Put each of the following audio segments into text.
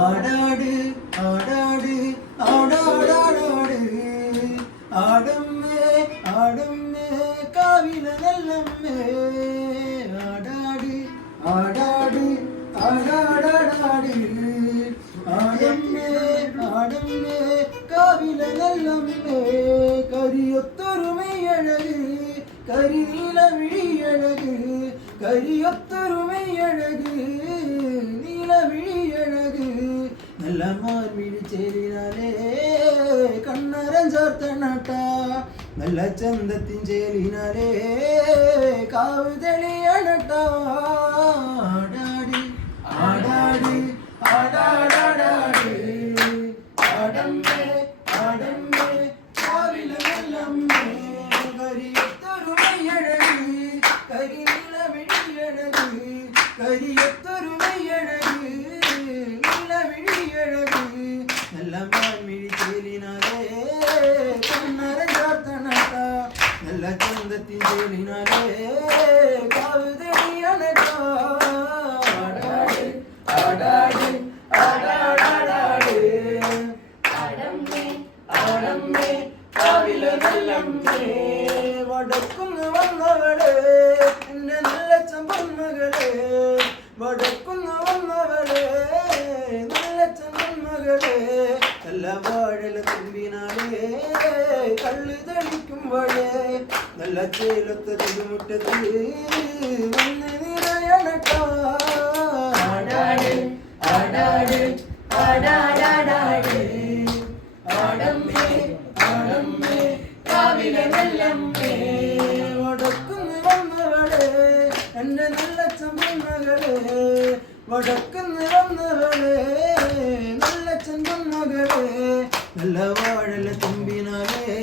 ஆடாடு ஆடாடு ஆடாடாடாடு ஆடம்மே ஆடம்மே காவில நல்லம்மே ஆடாடு ஆடாடு ஆடாடாடாடு ஆடம்மே ஆடம்மே காவில நல்லம்மே கரியொத்தொருமை அழகு கரிநீல விழி அழகு கரியொத்தொருமை அழகு நீல விழி அழகு நல்ல மார்பிழி ചേലിനാലേ കണ്ണരഞ്ചാർത്ത നട്ടാ നല്ല ചന്തത്തിൻ ചേലിനാലേ കാവ് തെളിയണട്ടാ ആടാടി ആടാടി ആടാടാടാടി ആടമ്മേ ആടമ്മേ കാവില നല്ലമ്മേ കരിയൊത്തൊരുമയഴക് കരിനീല വിഴിയഴക് കരിയൊത്തൊരുമയഴക് നീല വിഴിയഴക് നല്ല മാൻമിഴി ചേലിനാലേ കണ്ണരഞ്ചാർത്ത നട്ടാ നല്ല ചന്തത്തിൻ ചേലിനാലേ കാവ് തെളിയണട്ടാ ആടാടി ആടാടി ആടാടാടാടി ആടമ്മേ ആടമ്മേ കാവില നല്ലമ്മേ വടക്കുന്ന് വന്നവളെ എന്റെ നല്ല ചമ്പന്മകളെ വടക്കുന്ന് വന്നവളെ നല്ല ചമ്പന്മകളെ നല്ല വാഴല തുമ്പിനാലേ കള്ളു തെളിക്കുമ്പോഴേ നല്ല ചേലൊത്ത തിരുമുറ്റത്ത് വന്ന് നിറയണട്ടാ ആടാട് ആടാട് ആടാടാടാട് ആടമ്മേ ആടമ്മേ കാവില നല്ലമ്മേ വടക്കുന്ന് വന്നവളെ എന്റെ നല്ല ചമ്പന്മകളെ വടക്കുന്ന് വന്നവളെ നല്ല ചമ്പന്മകളെ നല്ല വാഴല തുമ്പിനാലേ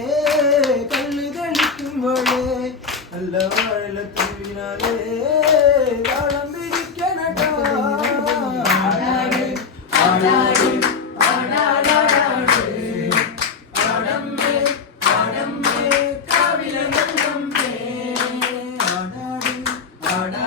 കല്ല് തെളിക്കുമ്പോഴേ നല്ല വാഴല തുമ്പിനാലേ താളം പിടിക്കണട്ടാ ആടാട് ആടാട് ആടാടാടാട് ആടമ്മേ ആടമ്മേ കാവില നല്ലമ്മേ ആടാട് ആടാ